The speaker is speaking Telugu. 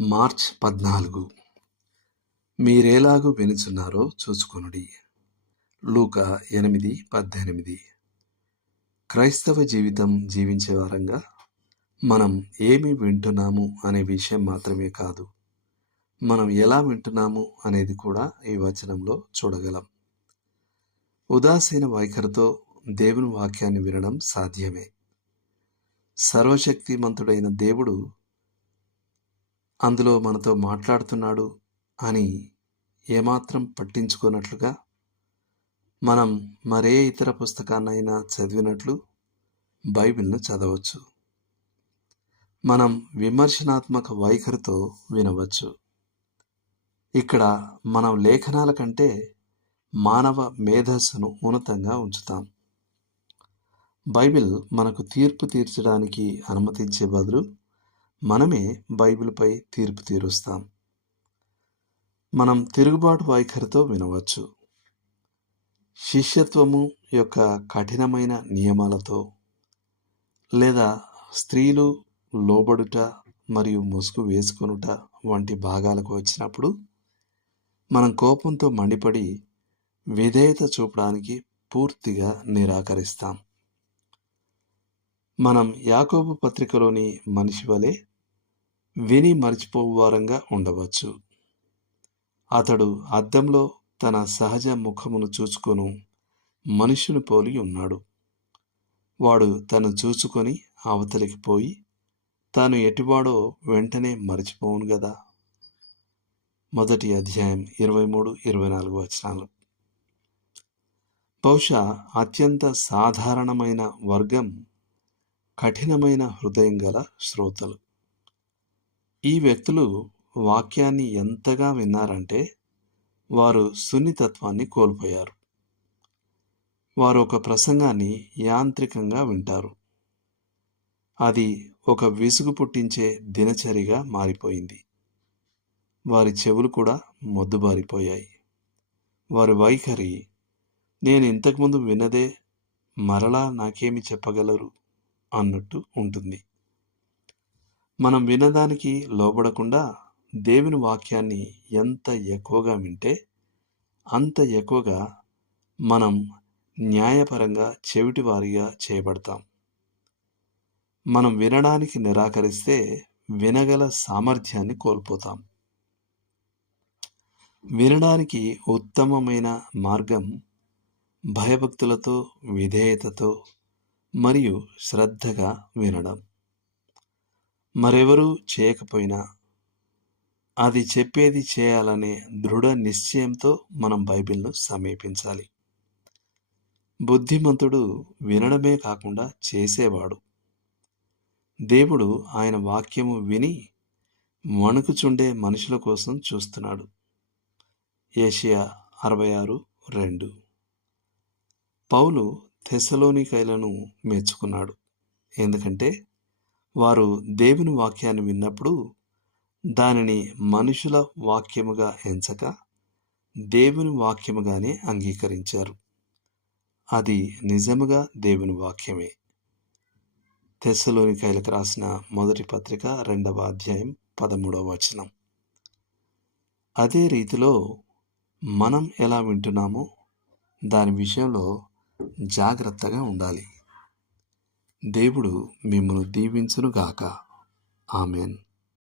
మార్చ్ 14. మీరేలాగు వినుచున్నారో చూచుకొనుడి. లూకా 8:18. క్రైస్తవ జీవితం జీవించే వారంగా మనం ఏమి వింటున్నాము అనే విషయం మాత్రమే కాదు, మనం ఎలా వింటున్నాము అనేది కూడా ఈ వచనంలో చూడగలం. ఉదాసీన వైఖరితో దేవుని వాక్యాన్ని వినడం సాధ్యమే. సర్వశక్తిమంతుడైన దేవుడు అందులో మనతో మాట్లాడుతున్నాడు అని ఏమాత్రం పట్టించుకోనట్లుగా మనం మరే ఇతర పుస్తకాన్నైనా చదివినట్లు బైబిల్ను చదవచ్చు. మనం విమర్శనాత్మక వైఖరితో వినవచ్చు. ఇక్కడ మనం లేఖనాల కంటే మానవ మేధస్సును ఉన్నతంగా ఉంచుతాం. బైబిల్ మనకు తీర్పు తీర్చడానికి అనుమతించే బదులు మనమే బైబిల్పై తీర్పు తీరుస్తాం. మనం తిరుగుబాటు వైఖరితో వినవచ్చు. శిష్యత్వము యొక్క కఠినమైన నియమాలతో, లేదా స్త్రీలు లోబడుట మరియు ముసుగు వేసుకొనుట వంటి భాగాలకు వచ్చినప్పుడు మనం కోపంతో మండిపడి విధేయత చూపడానికి పూర్తిగా నిరాకరిస్తాం. మనం యాకోబు పత్రికలోని మనిషి వలె విని మర్చిపోవారంగా ఉండవచ్చు. అతడు అద్దంలో తన సహజ ముఖమును చూచుకొను మనుషుని పోలి ఉన్నాడు. వాడు తను చూచుకొని అవతలికి పోయి తాను ఎటువాడో వెంటనే మరచిపోవును గదా. 1 అధ్యాయం 23-24 వచనాలు. బహుశా అత్యంత సాధారణమైన వర్గం కఠినమైన హృదయం గల శ్రోతలు. ఈ వ్యక్తులు వాక్యాన్ని ఎంతగా విన్నారంటే వారు సున్నితత్వాన్ని కోల్పోయారు. వారు ఒక ప్రసంగాన్ని యాంత్రికంగా వింటారు. అది ఒక విసుగు పుట్టించే దినచరిగా మారిపోయింది. వారి చెవులు కూడా మొద్దుబారిపోయాయి. వారి వైఖరి, నేను ఇంతకుముందు విన్నదే మరలా నాకేమి చెప్పగలరు అన్నట్టు ఉంటుంది. మనం వినదానికి లోబడకుండా దేవుని వాక్యాన్ని ఎంత ఎక్కువగా వింటే అంత ఎక్కువగా మనం న్యాయపరంగా చెవిటివారిగా చేయబడతాం. మనం వినడానికి నిరాకరిస్తే వినగల సామర్థ్యాన్ని కోల్పోతాం. వినడానికి ఉత్తమమైన మార్గం భయభక్తులతో, విధేయతతో మరియు శ్రద్ధగా వినడం. మరెవరూ చేయకపోయినా అది చెప్పేది చేయాలనే దృఢ నిశ్చయంతో మనం బైబిల్ను సమీపించాలి. బుద్ధిమంతుడు వినడమే కాకుండా చేసేవాడు. దేవుడు ఆయన వాక్యము విని వణుకుచుండే మనుషుల కోసం చూస్తున్నాడు. యెషయా 66:2. పౌలు తెస్సలోనికైలను మెచ్చుకున్నాడు. ఎందుకంటే వారు దేవుని వాక్యాన్ని విన్నప్పుడు దానిని మనుషుల వాక్యముగా ఎంచక దేవుని వాక్యముగానే అంగీకరించారు. అది నిజముగా దేవుని వాక్యమే. తెస్సలోనికైలకు రాసిన 1 పత్రిక 2వ అధ్యాయం 13వ వచనం. అదే రీతిలో మనం ఎలా వింటున్నామో దాని విషయంలో జాగ్రత్తగా ఉండాలి. దేవుడు మిమ్మల్ని దీవించునుగాక. ఆమెన్.